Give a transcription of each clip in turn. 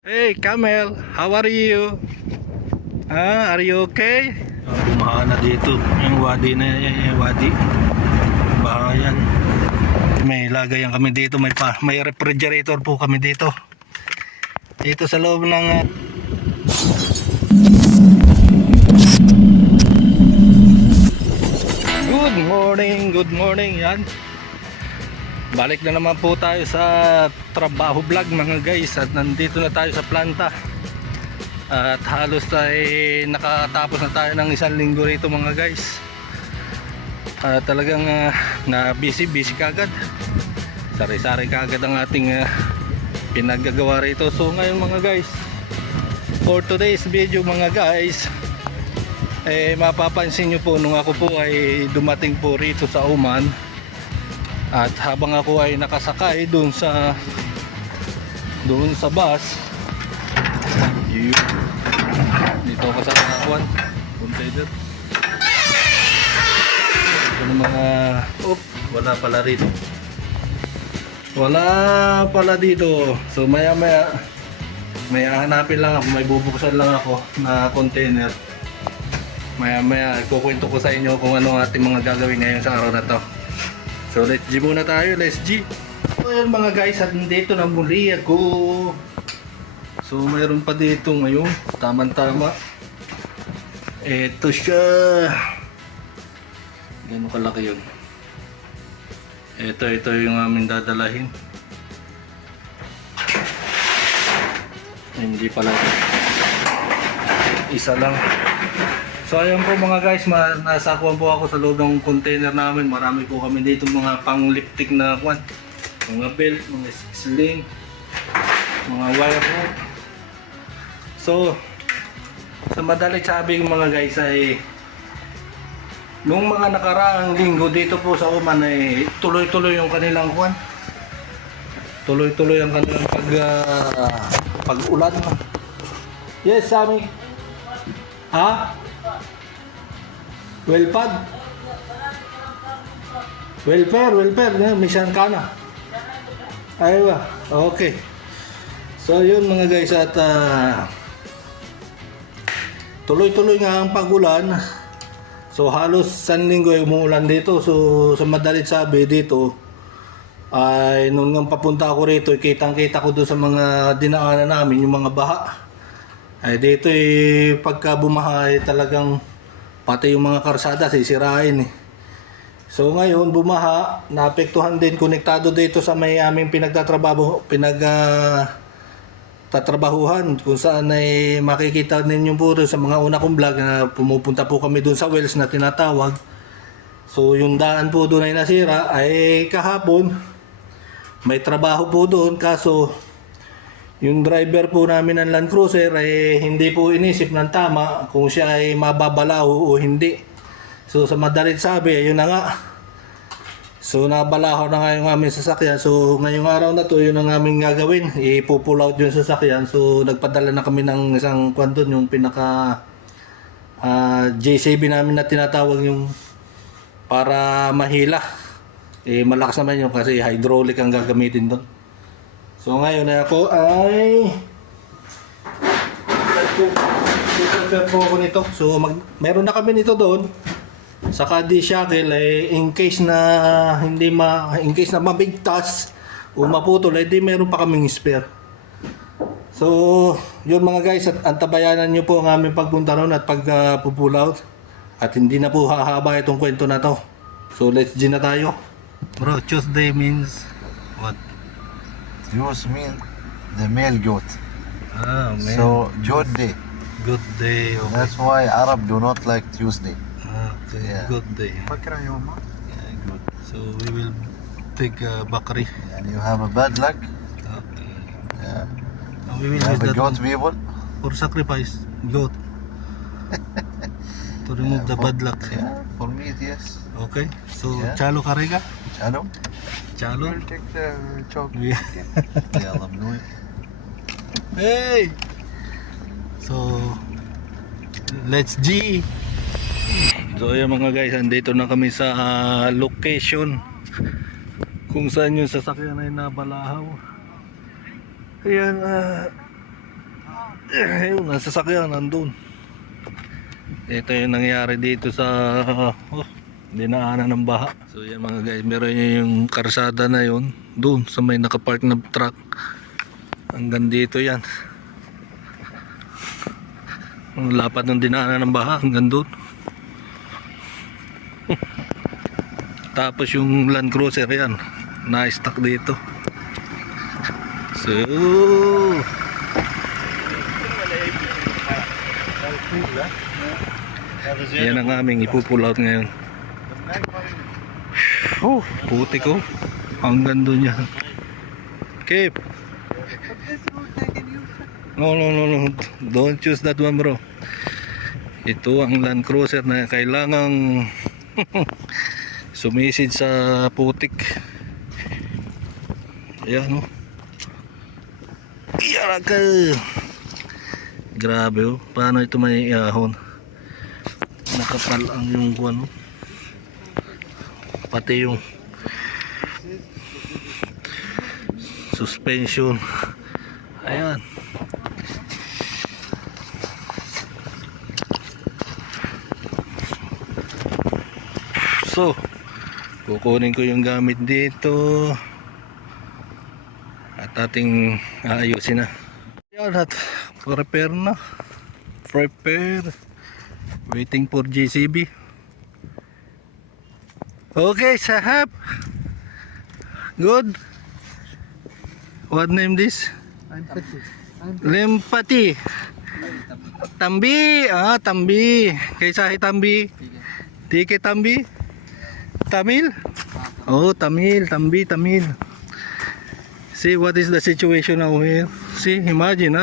Hey Camel, how are you? Are you okay? Bumaha na dito. Yung wadi na yung wadi. Bahayan. May lagayan kami dito, may refrigerator po kami dito. Dito sa loob ng Good morning. Yan. Balik na naman po tayo sa trabaho vlog mga guys, at nandito na tayo sa planta. At halos ay nakatapos na tayo ng isang linggo rito mga guys. Talagang na busy kagad. Sari-sari kagad ang ating pinagagawa rito. So ngayon mga guys, for today's video mga guys, mapapansin nyo po nung ako po ay dumating po rito sa Oman, at habang ako ay nakasakay doon sa bus, dito ako sa kakakuan container. Ito ng mga wala pala dito. So maya may hahanapin lang ako, may bubuksan lang ako na container. Maya kukwento ko sa inyo kung ano ating mga gagawin ngayon sa araw na to. So let's G muna tayo, let's G. So yun mga guys, at dito na muli ako. So mayroon pa dito ngayon, tama. Ito siya. Gano'n kalaki yun. Ito yung aming dadalahin. Hindi pala, isa lang. So ayun po mga guys, nasakuan po ako sa loob ng container namin. Marami po kami dito mga pangliptik na kwan, mga belt, mga sling, mga wire rope. So sa madalit sabi mga guys ay nung mga nakaraang linggo dito po sa Oman ay tuloy-tuloy yung kanilang kwan. Tuloy-tuloy ang kanilang pag-ulan. Yes, Sammy. Ha? Welfare, mission ka na. Aywa, okay. So yun mga guys, at tuloy-tuloy nga ang pagulan. So halos isang linggo ay umuulan dito. So sa madalit sabi dito ay nung nga papunta ako rito, kitang-kita ko doon sa mga dinaanan namin yung mga baha. Ay dito pagka bumaha ay talagang pati yung mga karsada sisirain . So ngayon bumaha, naapektuhan din, konektado dito sa may aming tatrabahuhan, kung saan ay makikita ninyo po sa mga una kong vlog na pumupunta po kami doon sa wells na tinatawag. So yung daan po doon ay nasira. Ay kahapon may trabaho po doon, kaso yung driver po namin ng Land Cruiser ay hindi po inisip ng tama kung siya ay mababalaw o hindi. So sa madalit sabi, ayun na nga. So nabalaho na nga yung aming sasakyan. So ngayong araw na to, yun ang aming gagawin. I-pull out yung sasakyan. So nagpadala na kami ng isang kwanton, yung pinaka JCB namin na tinatawag, yung para mahila. Malakas naman yun kasi hydraulic ang gagamitin doon. So ngayon na ako ay nag-prepare po ako nito. So meron na kami nito doon. Saka di-shackle in case na mabigtas o maputol, di meron pa kaming spare. So yun mga guys, at antabayanan nyo po ang aming pagpunta ron at pag-pull out. At hindi na po hahaba itong kwento na to. So let's G na tayo. Bro, Tuesday means what? Yus mean the male goat. Man. So good day. Good day. Okay. That's why Arab do not like Tuesday. Okay. Yeah. Good day. Yeah, good. So we will take bakri. And you have a bad luck. Okay. Yeah. We will You have use a that goat one people. for sacrifice. Goat. To remove the bad luck. Yeah, for meat, yes. Okay. So Yeah. chalo karega. Hello. Chalo. We'll take the chalk. Yeah. Yeah, Allah. Hey. So let's G. So ayan mga guys, andito na kami sa location kung saan yung sasakyan ay nabalahaw. Ayan, Ayun, nasa sasakyan nandun. Ito yung nangyari dito sa dinaanan ng baha. So yan mga guys, meron yung karsada na yun doon sa may nakapark na truck. Hanggang dito yan. Ang lapad ng dinaanan ng baha hanggang doon. Tapos yung Land Cruiser yan, na-stuck dito. So yan ang aming ipupull out ngayon. Oh, putik ko. Hanggang doon yan. Keep. No. Don't choose that one, bro. Ito ang Land Cruiser na kailangang sumisid sa putik. Ayan, oh. Iyan ka. Grabe, oh. Paano ito may iahon? Nakapal ang yung ano. Pati yung suspension. Ayan. So, kukunin ko yung gamit dito at ating aayusin na. Ayan, at prepare na. Prepare. Waiting for JCB. Okay, Sahab. Good. What name this? Lempati. Tambi. Tambi. Kaisa hai Tambi? ठीक है Tambi? Tamil? Oh, Tamil. Tambi, Tamil. See what is the situation now here? See, imagine,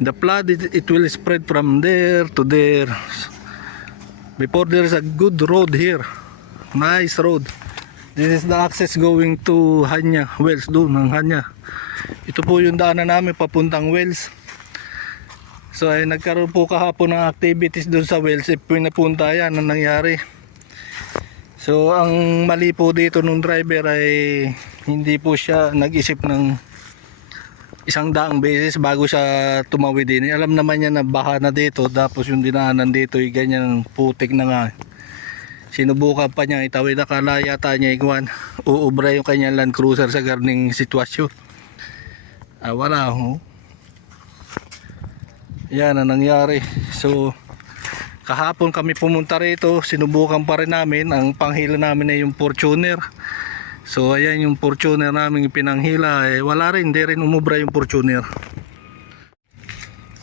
the flood, it will spread from there to there. Before there is a good road here. Nice road. This is the access going to Hanya, Wells doon ng Hanya. Ito po yung daanan namin papuntang Wells. So ay nagkaroon po kahapon ng activities doon sa Wells. Pinapunta yan ang nangyari. So ang mali po dito nung driver ay hindi po siya nag-isip ng 100 beses bago siya tumawid din. Alam naman niya na baha na dito, tapos yung dinaanan dito ay ganyan putik na nga. Sinubukan pa niya itawid, akala yata niya iguan uubra yung kanyang Land Cruiser sa garning sitwasyon. Wala ho. Yan ang nangyari. So kahapon kami pumunta rito, sinubukan pa rin namin. Ang panghila namin ay yung Fortuner. So ayan yung Fortuner namin pinanghila, wala rin, hindi rin umubra yung Fortuner.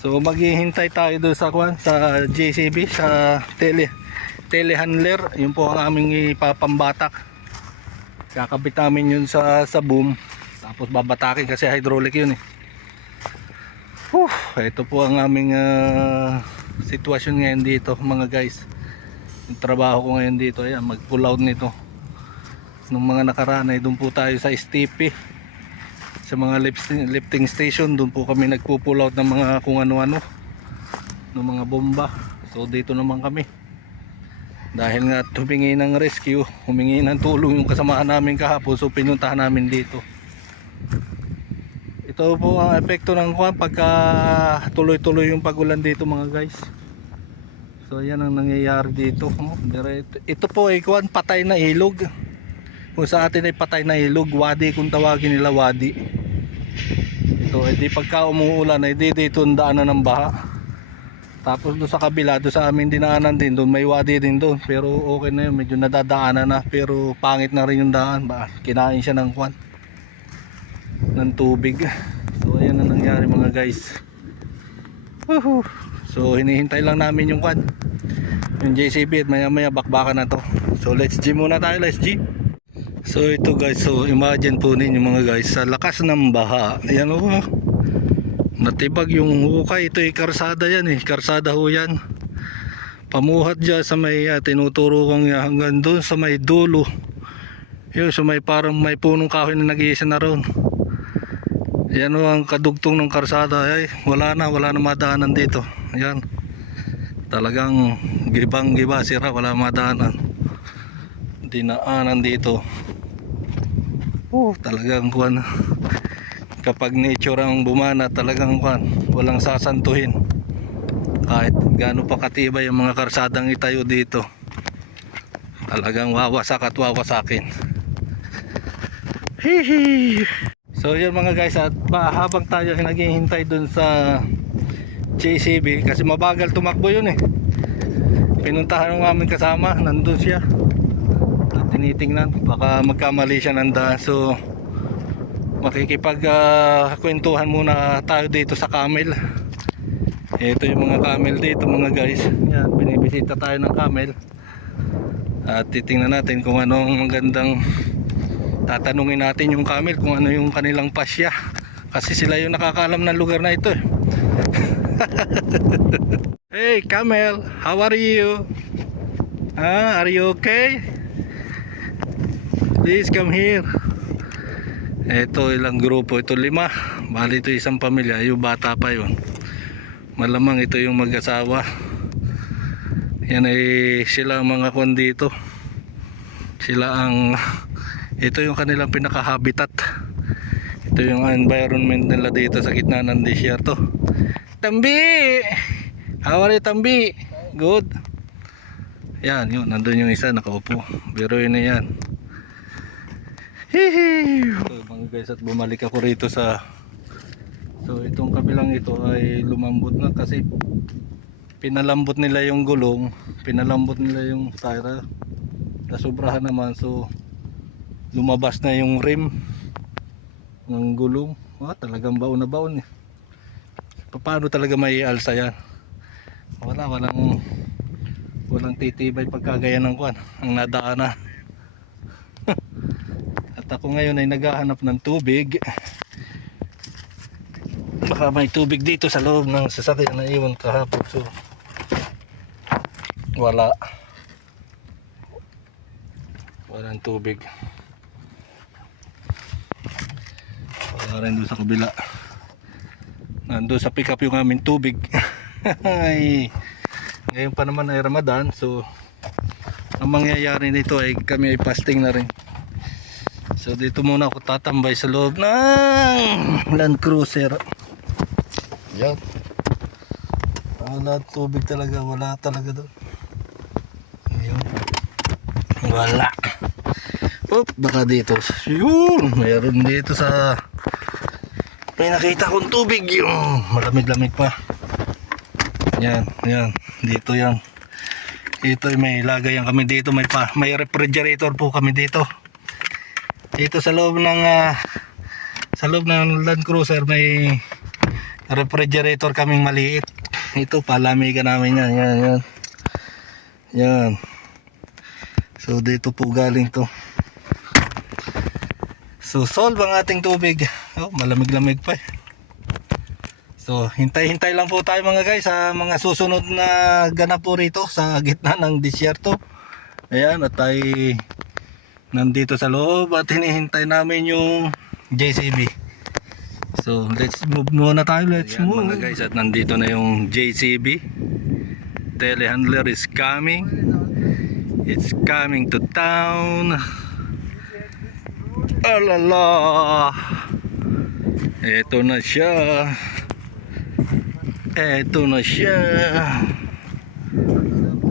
So maghihintay tayo doon sa JCB, sa telehandler. Yun po ang aming ipapambatak. Kakabit namin yun sa boom, tapos babatakin kasi hydraulic yun eh. Ito po ang aming sitwasyon ngayon dito mga guys. Yung trabaho ko ngayon dito, ayan, mag pull out nito. Nung mga nakaraan ay doon po tayo sa STP, sa mga lifting station. Doon po kami nagpo-pull out ng mga kung ano-ano, ng mga bomba. So dito naman kami, dahil nga humingi ng rescue, humingi ng tulong yung kasamahan namin kahapon. So pinuntahan namin dito. Ito po ang epekto ng kuwan pagka tuloy-tuloy yung pagulan dito mga guys. So yan ang nangyayari dito. Ito po ay kuwan, patay na ilog. Kung sa atin ay patay na ilog, wadi kung tawagin nila, wadi. Ito ay di pagka umuulan ay dito ang daanan ng baha. Tapos doon sa kabila, doon sa amin dinaanan din, doon may wadi din doon. Pero okay na yun, medyo nadadaanan na, pero pangit na rin yung daan. Kinain siya ng kwan, ng tubig. So ayan ang nangyari mga guys. So hinihintay lang namin yung kwan, yung JCB, at maya maya bakbakan na to. So let's G muna tayo, let's G. So ito guys, so imagine po ninyo mga guys, sa lakas ng baha, ayan o, natibag yung hukay. Ito ay karsada yan eh, karsada ho yan. Pamuhat dyan sa may tinuturo kong hanggang doon sa may dulo. Yun, so may parang may punong kahoy na nag-iisa na ron. Ayan o ang kadugtong ng karsada. Ay, wala na madaanan dito. Ayan, talagang gibang giba, sira, wala madaanan. Dinaanan dito. Talagang kuwan, kapag nature ang bumana, talagang walang sasantuhin. Kahit gaano pa katibay ang mga karsadang itayo dito, talagang wawasak at wawasakin. Hihi. So yun mga guys, at habang tayo ay naghihintay dun sa JCB, kasi mabagal tumakbo yun eh. Pinuntahan ng aming kasama, nandun siya at tinitingnan, baka magkamali siya ng daan. So makikipag kwentuhan muna tayo dito sa camel. Ito yung mga camel dito mga guys. Yan, binibisita tayo ng camel. At titingnan natin kung anong magandang, tatanungin natin yung camel kung ano yung kanilang pasya. Kasi sila yung nakakaalam ng lugar na ito. Hey camel, how are you? Are you okay? Please come here. Ito ilang grupo, ito 5. Bali ito isang pamilya, yung bata pa yun. Malamang ito yung mag-asawa. Yan ay sila ang mga kon dito. Sila ang, ito yung kanilang pinaka-habitat. Ito yung environment nila dito sa gitna ng disyerto. Tambi! How are you, Tambi? Good. Yan, yun, nandun yung isa nakaupo. Biruin na yan. Hihi. So mga guys, at bumalik ako rito sa, so itong kabilang ito ay lumambot na kasi pinalambot nila yung gulong, pinalambot nila yung tire, nasobrahan naman, so lumabas na yung rim ng gulong. Talagang baon na baon eh. Paano talaga may alsa yan? Walang titibay pagkagaya ng kwan ang nadaanan. At ako ngayon ay naghahanap ng tubig. Baka may tubig dito sa loob ng sasakyan na iwan kahapon. So walang tubig. Wala rin doon sa kabila. Nandun sa pick up yung aming tubig. Ay, ngayon pa naman ay Ramadan, so ang mangyayari nito ay kami ay fasting na rin. So dito muna ako tatambay sa loob ng Land Cruiser. Yan. Wala tubig talaga, wala talaga doon. Ayun. Wala. Baka dito. Yun, mayroon dito sa, may nakita kong tubig, yung malamig-lamig pa. Yan, dito yan. Ito may lagayan kami dito, may refrigerator po kami dito. Dito sa loob ng Land Cruiser may refrigerator kaming maliit. Ito palamigan namin yan. Yan. So dito po galing to. So solve ang ating tubig. Malamig-lamig pa eh. So hintay-hintay lang po tayo mga guys sa mga susunod na ganap po rito sa gitna ng disyerto. Ayan, at tayo nandito sa loob at hinihintay namin yung JCB. So let's move muna tayo. Let's move mga guys, at nandito na yung JCB. Telehandler is coming. It's coming to town. Alala. Ito na siya.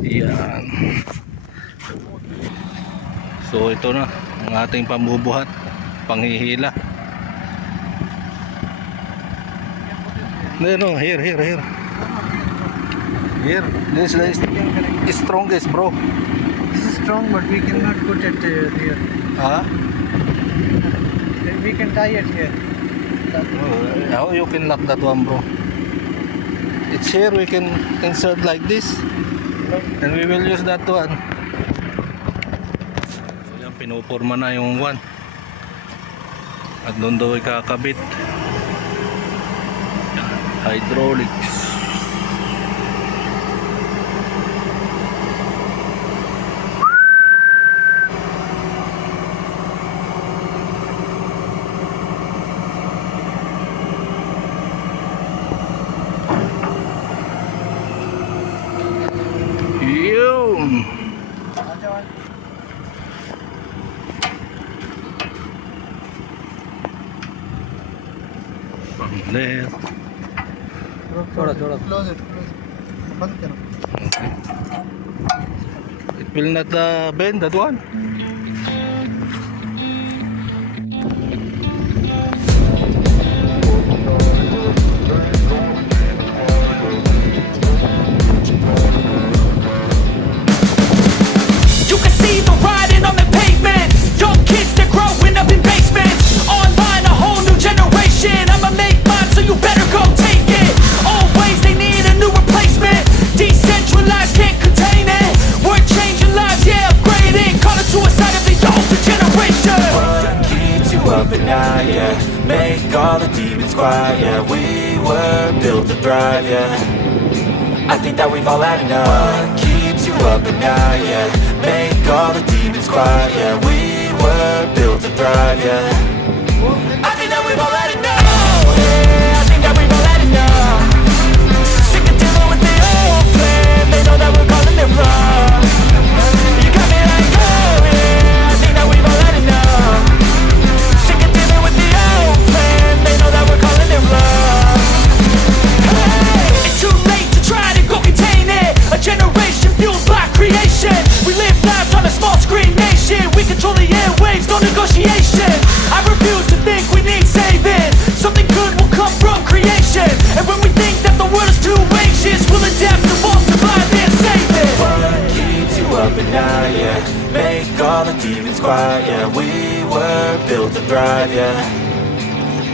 Yan. So ito na ang ating pambubuhat, panghihila. No, here. Here, this is the strongest, bro. This is strong, but we cannot put it here. We can tie it here. How you can lock that one, bro? It's here, we can insert like this, and we will use that one. So yan, pinuporma na yung one, at doon daw ikakabit. Hydraulics. Yun. There. थोड़ा थोड़ा close it बंद करो Okay. It will not bend, that one. You can see the writing on the pavement. Young kids, they're growing up in basements. Online, a whole new generation. I'ma make mine, so you better go take it. Always, they need a new replacement. Decentralized, can't contain it. We're changing lives, yeah, upgrading. Call it suicide of the older generation. What keeps you up at night, yeah? Make all the demons quiet, yeah. We were built to thrive, yeah. I think that we've all had enough. What keeps you up at night, yeah? Make all the demons quiet, yeah. We were built to thrive, yeah. I think that we've all had enough. Yeah, I think that we've all had enough. Sick of dealing with the old plan. They know that we're calling it wrong. You got me like, oh yeah, I think that we've all had enough. Sick of dealing with the old plan. They know that we're calling it wrong. Hey, it's too late to try to go contain it. A generation fueled by creation. We live lives on a small screen nation. We control the airwaves, no negotiation. I refuse to think we need saving. Something good will come from creation. And when we think that the world is too anxious, we'll adapt, evolve, survive, and save it. What keeps you up at night, yeah? Make all the demons quiet, yeah. We were built to thrive, yeah.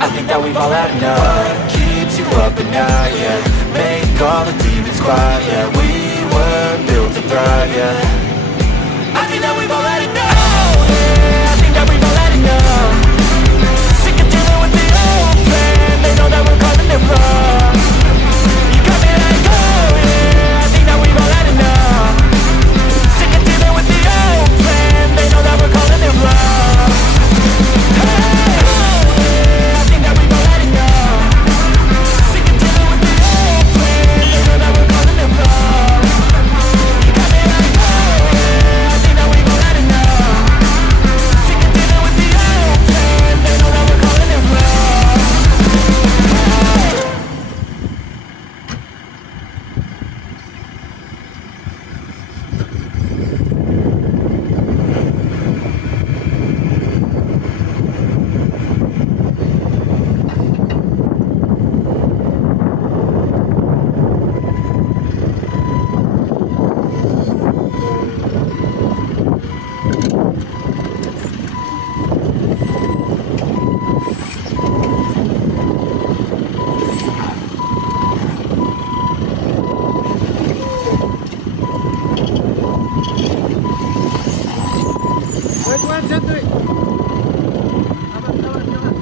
I think that we've all had enough. What keeps you up at night, yeah? Make all the demons quiet, yeah. We were built to thrive, yeah. I think that we've all had enough. Yeah, I think that we've all had enough. Sick of dealing with the old plan. They know that we're calling it wrong. You got me like, oh yeah, I think that we've all had enough. Sick of dealing with the old plan. They know that we're calling it wrong. Hey, oh yeah, I think that we've all had enough. Sick of dealing with the old plan. They know that we're calling it wrong. You got me like, oh yeah, I think that we've all had enough. Sick of dealing with the old plan. They know that we're calling it wrong. wait just wait sabar.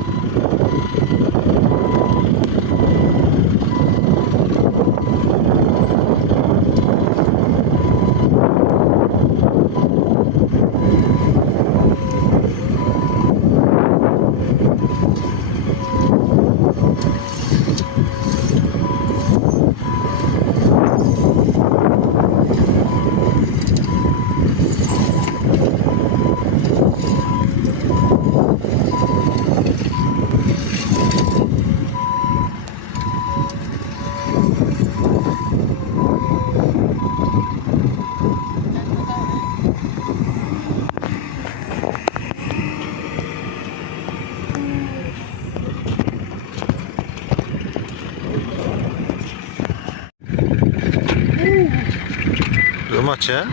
Too much, yeah?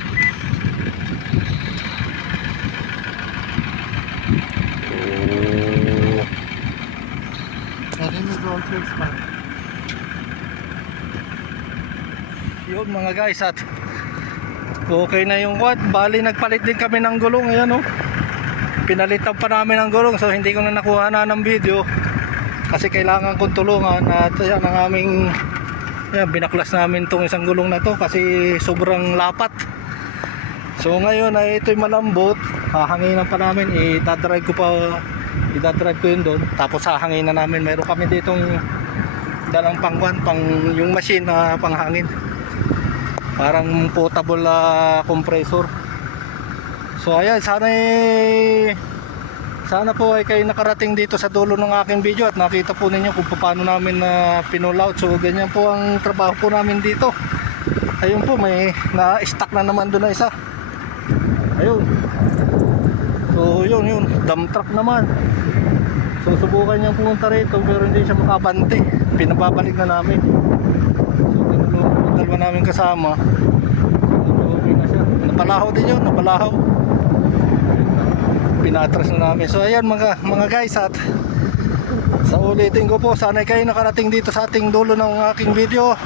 The rim is also expanded. Yun mga guys, at okay na yung quad. Bali nagpalit din kami ng gulong. Ayan oh, pinalitan pa namin ng gulong, so hindi ko na nakuha na ng video kasi kailangan kong tulungan. At yan ang aming, yan, binaklas namin tong isang gulong na to kasi sobrang lapat. So ngayon ay ito'y malambot, hahanginan pa namin, itadrive ko yun doon, tapos hahanginan namin. Meron kami ditong dalang pangwan, yung machine na panghangin, parang portable compressor. So ayan, sana Sana po ay kayo nakarating dito sa dulo ng aking video at nakita po ninyo kung paano namin na pinull-out. So ganyan po ang trabaho po namin dito. Ayun po, may na-stack na naman doon na isa. Ayun. So yun, dump truck naman. So subukan niyang pumunta rito pero hindi siya makabante. Pinababalik na namin. So tinulungan dalawa namin kasama. So okay na siya. Napalahaw din yun, napalahaw. Pinatras na namin. So ayan mga guys, at sa ulitin ko po, sana kayo nakarating dito sa ating dulo ng aking video.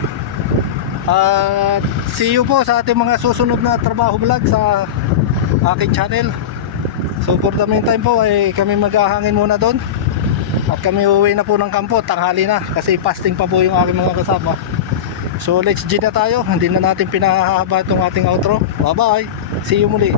At see you po sa ating mga susunod na trabaho vlog sa aking channel. So for the meantime po ay kami maghahangin muna doon. At kami uuwi na po ng kampo, tanghali na kasi fasting pa po yung aking mga kasama. So let's G na tayo. Hindi na natin pinahahaba itong ating outro. Bye bye. See you muli.